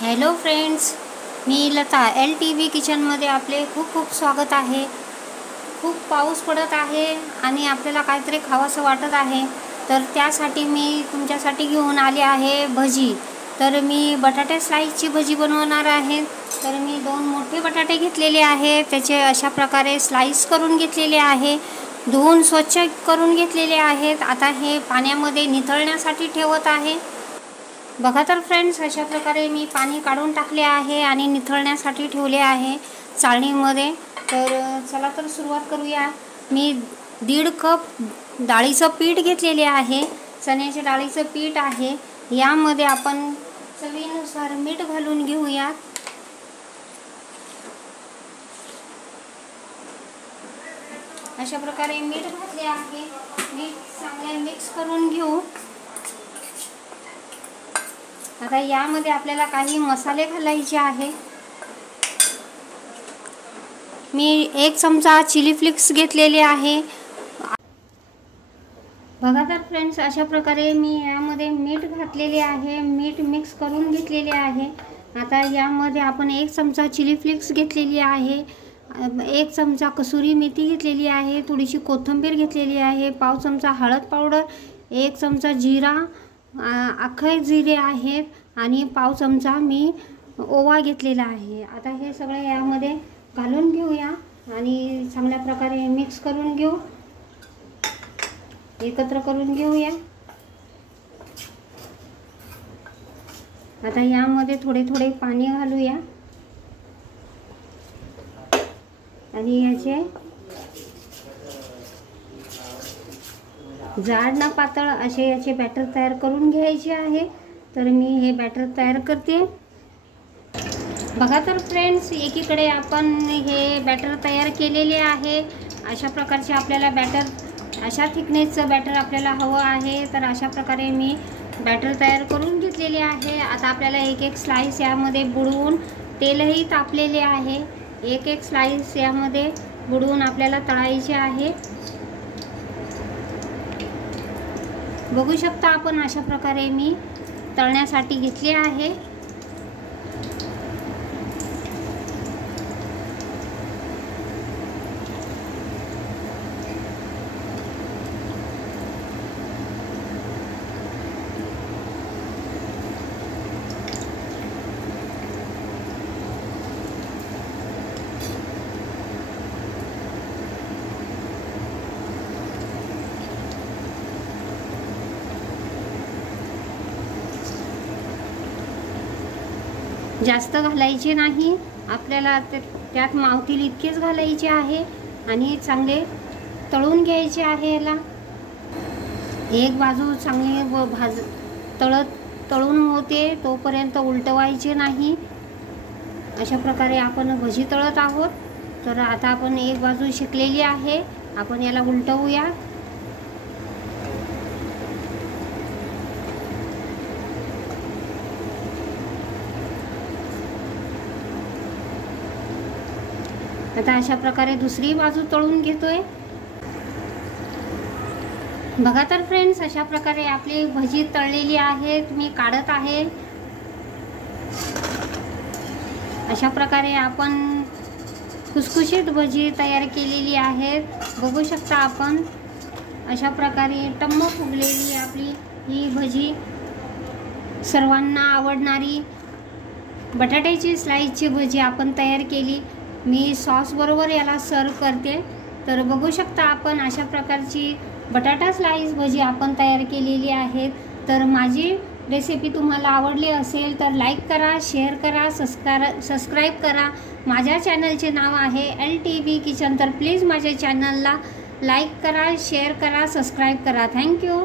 Hello friends, मी Lata LTV किचनमध्ये आपले खूप खूप स्वागत आहे। खूप पाऊस पडत आहे आणि आपल्याला काहीतरी खावंसं वाटत आहे, तर त्यासाठी मी तुमच्यासाठी घेऊन आले आहे भजी। तर मी बटाटे स्लाइसची भजी बनवणार आहे। तर मी 2 मोठे बटाटे घेतलेले आहे, त्याचे अशा प्रकारे स्लाइस करून घेतलेले आहे, धुवून स्वच्छ करून घेतलेले आहेत। आता हे पाण्यामध्ये निथळण्यासाठी ठेवत आहे। बघा तर फ्रेंड्स, अशा प्रकारे मी पाणी काढून टाकले आहे आणि निथळण्यासाठी ठेवले आहे चाळणीमध्ये। तर चला तर सुरुवात करूया। मी 1.5 कप डाळीचं पीठ घेतलेले आहे, चण्याच्या डाळीचं पीठ आहे। यामध्ये आपण चवीनुसार मीठ घालून घेऊया। अशा प्रकारे मीठ घातले आहे। मीठ चांगले मिक्स करून घेऊ। आता यामध्ये आपल्याला काही मसाले घालायचे आहे। मी 1 चमचा चिली फ्लेक्स घेतलेले आहे। बघा तर फ्रेंड्स, अशा प्रकारे मी यामध्ये मीठ घातलेले आहे, मीठ मिक्स करून घेतलेले आहे। आता यामध्ये आपण 1 चमचा चिली फ्लेक्स घेतलेली आहे, 1 चमचा कसुरी मेथी घेतलेली आहे, थोडीशी कोथिंबीर घेतलेली आहे, पाव चमचा हळद पावडर, 1 चमचा जिरा, अख्खे जिरे आहेत आणि पाव चमचा मी ओवा घेतलेला आहे। आता हे सगळे यामध्ये घालून घेऊया आणि चांगल्या प्रकारे मिक्स करून घेऊ, एकत्र करून घेऊया। आता यामध्ये थोडे थोडे पाणी घालूया आणि याचे जाड ना पातळ असे याचे बॅटर तयार करून घ्यायचे आहे। तर मी हे बॅटर तयार करते। बघा तर फ्रेंड्स, एकीकडे आपण हे बॅटर तयार केलेले आहे। अशा प्रकारचे आपल्याला बॅटर, अशा थिकनेसचं बॅटर आपल्याला हवं आहे। तर अशा प्रकारे मी बॅटर तयार करून घेतलेले आहे। आता आपल्याला एक एक स्लाइस यामध्ये बुडवून, तेलही तापलेले आहे, एक एक स्लाइस यामध्ये बुडवून आपल्याला तळायचे आहे। बघू शकता आपण, अशा प्रकारे मी तळण्यासाठी घेतले आहे। जास्त घालायचे नाही, आपल्याला त्यात मावतील इतकेच घालायचे आहे आणि चांगले तळून घ्यायचे आहे। याला एक बाजू चांगली तळून होते तोपर्यंत उलटवायचे नाही। अशा प्रकारे आपण भजी तळत आहोत। तर आता आपण एक बाजू शेकलेली आहे, आपण याला उलटवूया। आता अशा प्रकारे दुसरी बाजू तळून घेतोय। बघा तर फ्रेंड्स, अशा प्रकारे आपली भजी तळलेली आहे, मी काढत आहे। अशा प्रकारे आपण खुसखुशीत भजी तयार केलेली आहे। बघू शकता आपण, अशा प्रकारे टम्म फुगलेली आपली ही भजी, सर्वांना आवडणारी बटाट्याची स्लाइसची भजी आपण तयार केली। मी सॉस बरोबर याला सर्व करते। तर बघू शकता आपण, अशा प्रकारची बटाटा स्लाइस भजी आपण तयार केलेली आहे। तर माझी रेसिपी तुम्हाला आवडली असेल तर लाईक करा, शेअर करा, सबस्क्राईब करा। माझ्या चॅनलचे नाव आहे LTV किचन। तर प्लीज माझ्या चॅनलला लाईक करा, शेअर करा, सबस्क्राईब करा। थँक्यू।